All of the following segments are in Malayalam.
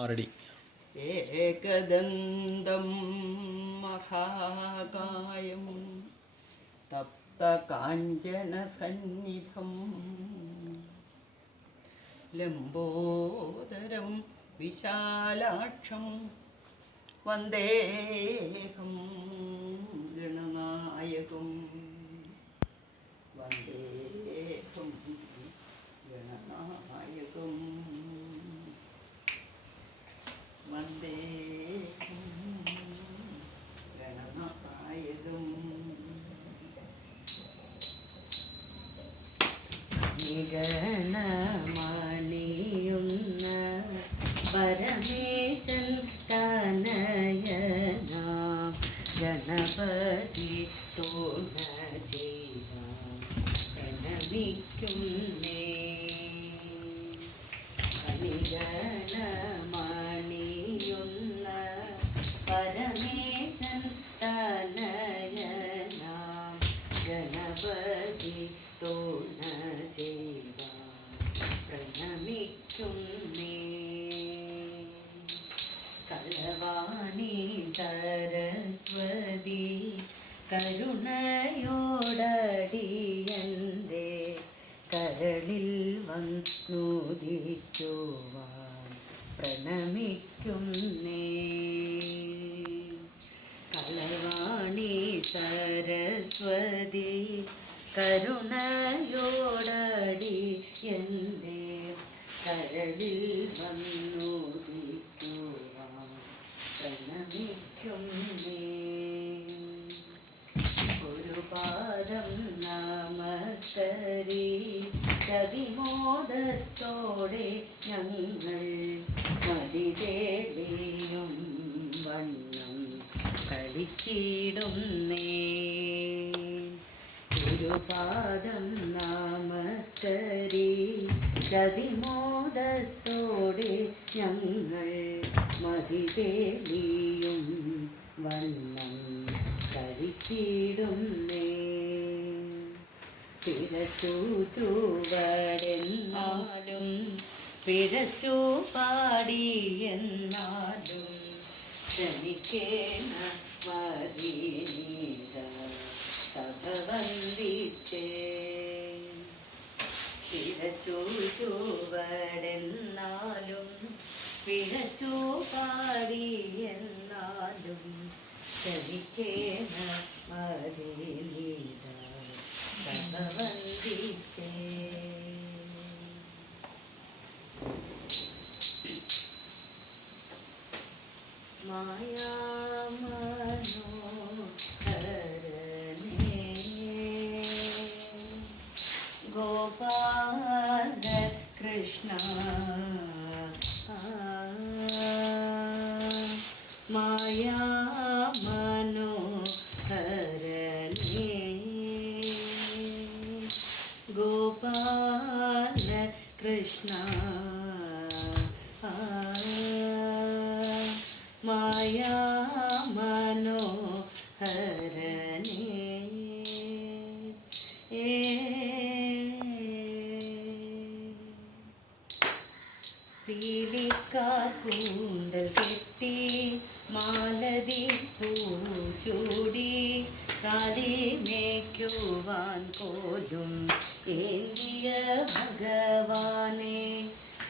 ആറടി. ഏകദന്തം മഹാകായം തപ്തകാഞ്ചനസന്നിഭം ലംബോദരം വിശാലാക്ഷം വന്ദേഹം ഗണനായകം വന്ദേഹം ഗണനായകം വന്ദേഹം ഗണനായകം നിഗണമണിയുന്ന പരമേശൻ തനയനാം ഗണപതി തോണ ചെയ്യാം പ്രണമിക്കുന്നേ. നിഗണമണിയുന്ന പരമേശൻ തനയനാം ഗണപതി തോണ ചെയ്യാം പ്രണമിക്കുന്നേ. കളവാണി സരസ്വതി കരുണയോടടിയൻ്റെ കരളിൽ വന്നുദിക്കുവാൻ പ്രണമിക്കുന്നേ. കളവാണി സരസ്വതി കരുണയോടടിയൻ്റെ കരളിൽ വന്നുദിക്കുവാൻ പ്രണമിക്കുന്നേ. ഒരു പാദം നമസ്കരി വിമോദത്തോടെ ഞങ്ങൾ മതിതേടിയും വണ്ണം കളിച്ചിടുന്നേ. ഒരു പാദം നമസ്കരി വിമോദത്തോടെ ഞങ്ങൾ മതിതേടിയും വണ്ണം കളിച്ചിടുന്നേ. പിഴച്ചു ചുവടെന്നാലും പിഴച്ചു പാടിയെന്നാലും ക്ഷമിക്കേണ മദീനീത സഭ വന്ദിച്ചേ. പിഴച്ചു ചുവടെന്നാലും പിഴച്ചു പാടിയെന്നാലും ക്ഷമിക്കേണ മദീനീത സഭ വന്ദിച്ചേ. മായാമനോഹരനേ ഗോപാല കൃഷ്ണ മായാമനോഹരനേ ഗോപാല കൃഷ്ണ മായാമനോഹരനേ. പീലിക്കാർ കൂന്തൽ കെട്ടി മാലതി പൂച്ചൂടി കാലി മേയ്ക്കുവാൻ പോലും ഏന്തിയ ഭഗവാനെ.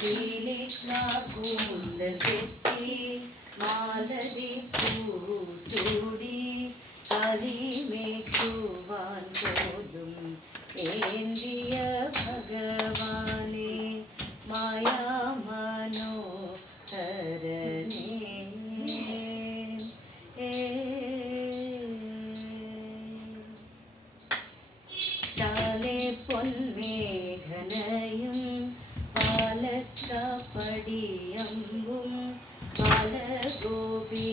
പീലിക്കാർ കൂന്തൽ കെട്ടി മാലതി പൂച്ചൂടി കാലി മേയ്ക്കുവാൻ പോലും ഏന്തിയ ഭഗവാനെ. മായാമനോഹരനേ ചാലെ പൊന്മേഘനയും പാലക്കപ്പടിയമ്പും പാലഗോപി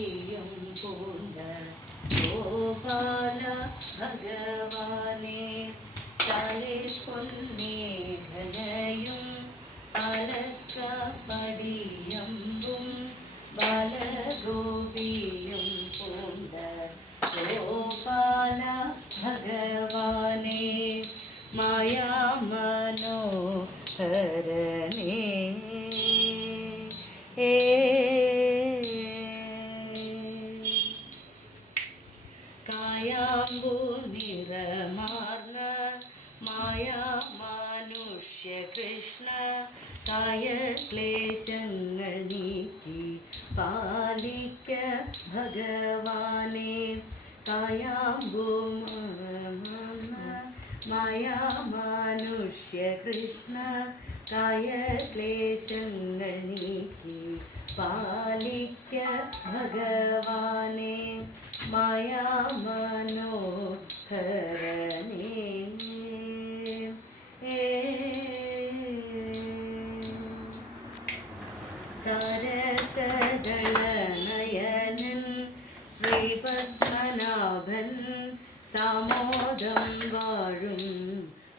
ഭഗവാനെ മായാമനോഹരനേ സരസദളനയനൻ ശ്രീപത്മനാഭൻ സാമോദം വാഴും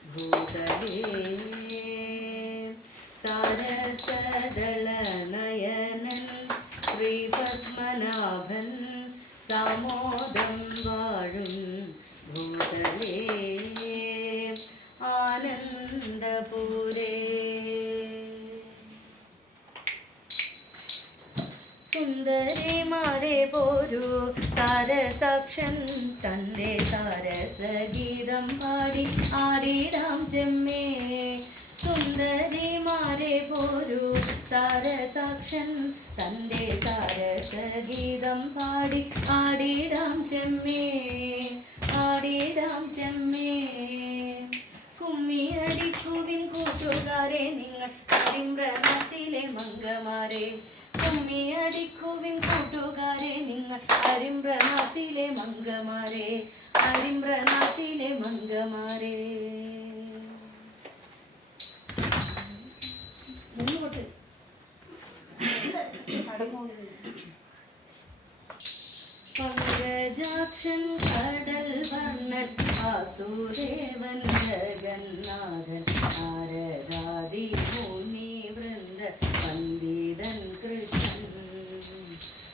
ഭൂതലേ സരസദളനയനൻ ശ്രീപത്മനാഭൻ സാമോദം വാഴും ഭൂതലേ ആനന്ദപുരേ സുന്ദരിമാരെ പോരൂ സാരസാക്ഷൻ തൻ്റെ സാരസഗീതം പാടി ആടിടാം ചെമ്മേ സുന്ദരിമാരെ പോരൂ സാരസാക്ഷൻ തൻ്റെ സാരസഗീതം പാടി ആടിടാം ചെമ്മേ ആടിടാം ചെമ്മേ കുമ്മിയടിക്കുവിൻ കൂട്ടുകാരെ നിങ്ങൾ കരിമ്പ്രണത്തിലെ മംഗമാരെ കുമ്മിയടിക്കുവിൻ കൂട്ടുകാരെ നിങ്ങൾ കരിമ്പ്രണത്തിലെ മംഗമാരെ കരിമ്പ്രണത്തിലെ മംഗമാരെ പങ്കജാക്ഷൻ കടൽ വർണ്ണൻ വാസുദേവൻ ജഗന്നാഥൻ നാരദാദി മുനി വൃന്ദ പണ്ഡിതൻ കൃഷ്ണൻ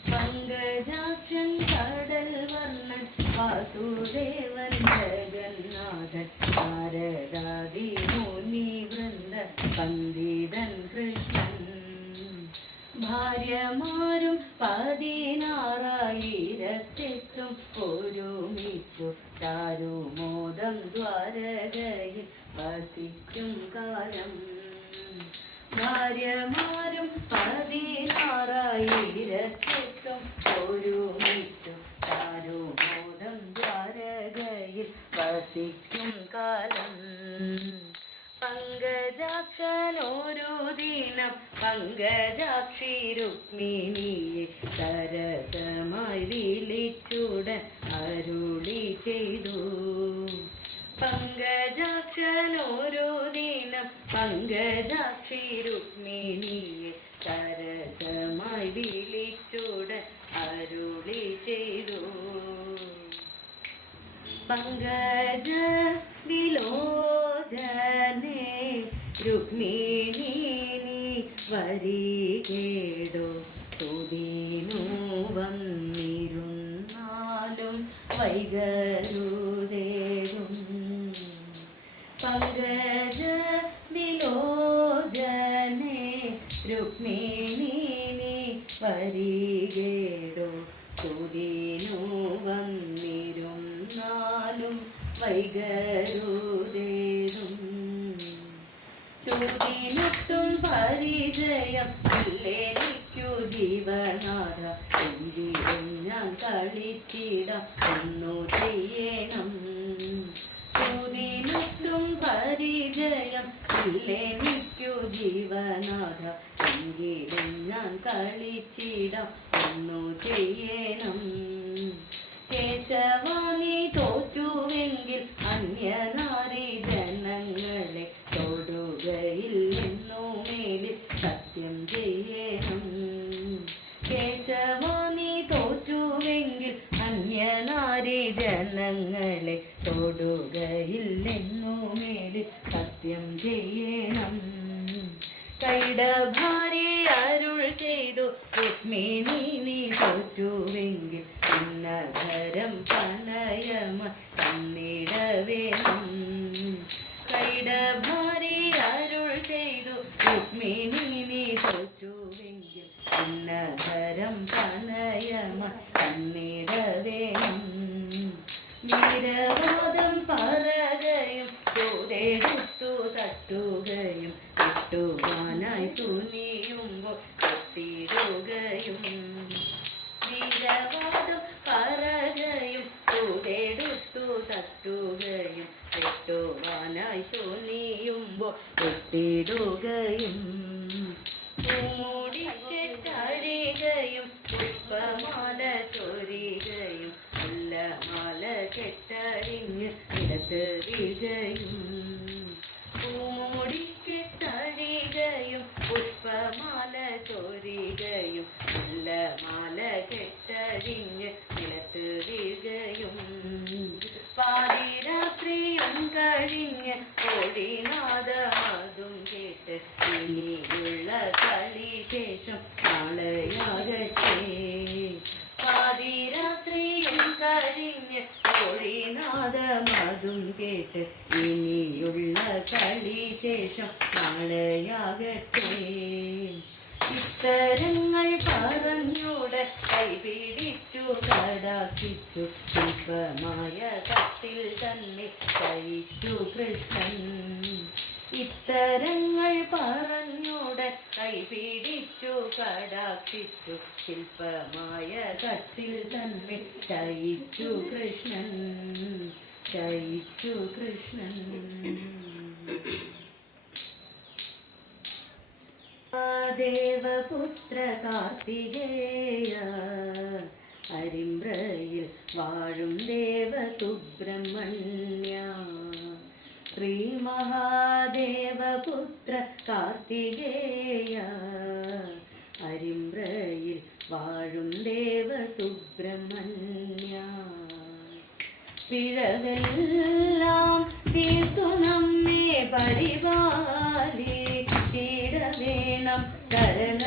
പങ്കജാക്ഷൻ കടൽ വർണ്ണൻ വാസുദേവൻ ജഗന്നാഥൻ നാരദാദി മുനി വൃന്ദ പണ്ഡിതൻ കൃഷ്ണൻ ഭാര്യമാരും 16,000 ഒരുമിച്ചു ചാരുമോദം ദ്വാരകയിൽ വസിക്കും കാലം ഭാര്യമാരും 16,000 ഒരുമിച്ചു ചാരുമോദം ദ്വാരകയിൽ വസിക്കും കാലം പങ്കജാക്ഷനോരു ദിനം പങ്കജാക്ഷി രുക്മിണിയെ സരസമായി വിളിച്ചുടൻ അരുളി ചെയ്തു പങ്കജാക്ഷനോരു ദിനം പങ്കജാക്ഷി രുക്മിണിയെ സരസമായി വിളിച്ചുടൻ അരുളി ചെയ്തു പങ്കജ വിലോചനേ രുക്മിണി വരികേടോ തുതിനു വന്നിരുന്നാലും വൈകരുതേരും പങ്കജ വിലോചനേ രുക്മിണി വരികേടോ തുതിനു വന്നിരുന്നാലും വൈകരുതേരും ചുതിനൊട്ടും പരിചയം ഇല്ലെനിക്കു ജീവനാഥ എങ്കിലും ഞാൻ കളിച്ചിടാം ഒന്നു ചെയ്യണം ചുതിനൊട്ടും പരിചയം ഇല്ലെനിക്കു ജീവനാഥ എങ്കിലും ഞാൻ കളിച്ചിടാം ഒന്നു ചെയ്യണം കേശവാനി തോറ്റുവെങ്കിൽ അന്യനാരി ജനങ്ങളെ തൊടുകയില്ലെന്നു മേലിൽ സത്യം ചെയ്യണം കേശവാനി തോറ്റുവെങ്കിൽ അന്യനാരി ജനങ്ങളെ തൊടുകയില്ലെന്നു മേലിൽ സത്യം ചെയ്യണം കൈടഭാര്യ അരുൾ ചെയ്തു രുക്മിണി നീ തോറ്റുവെങ്കിൽ ഉന്നതരം പണയമ തന്നിടവേണം കൈടഭാര്യ അരുൾ ചെയ്തു രുക്മിണി നീ തോറ്റുവെങ്കിൽ ഉന്നതരം പണയമ തന്നിടവേണം വീരവാദം പറകയും ചോതെടുത്തു തട്ടുകയും തട്ടുവാനായി തുനിയുമ്പോൾ തട്ടിടുകയും വീരവാദം പറകയും ചോതെടുത്തു തട്ടുകയും തട്ടുവാനായി തുനിയുമ്പോൾ തട്ടിടുകയും മൂടിക്കെട്ടഴികയും പുഷ്പമ കേട്ട് ഇനിയുള്ള കളി ശേഷം നാളെയാകട്ടെ. ഇത്തരങ്ങൾ പറഞ്ഞോട് കൈപിടിച്ചു കടാക്കിച്ചു ശില്പമായ കത്തിൽ തന്നെ കഴിച്ചു കൃഷ്ണൻ. ഇത്തരങ്ങൾ പറഞ്ഞോട് കൈപിടിച്ചു കടാക്കിച്ചു ശില്പമായ കത്തിൽ തന്നെ ചയിച്ചു കൃഷ്ണൻ, ചയിച്ചു കൃഷ്ണൻ. ദേവപുത്ര കാർത്തികേയ അരിമ്പ്രയിൽ വാഴും ദേവ സുബ്രഹ്മണ്യ. ശ്രീ മഹാദേവപുത്ര കാർത്തികേയ അരിമ്പ്രയിൽ വാഴും ദേവ സുബ്രഹ്മണ്യ. പിഴവെല്ലാം തീർത്തു നമ്മെ പരിപാലിച്ചിട വേണം കരണ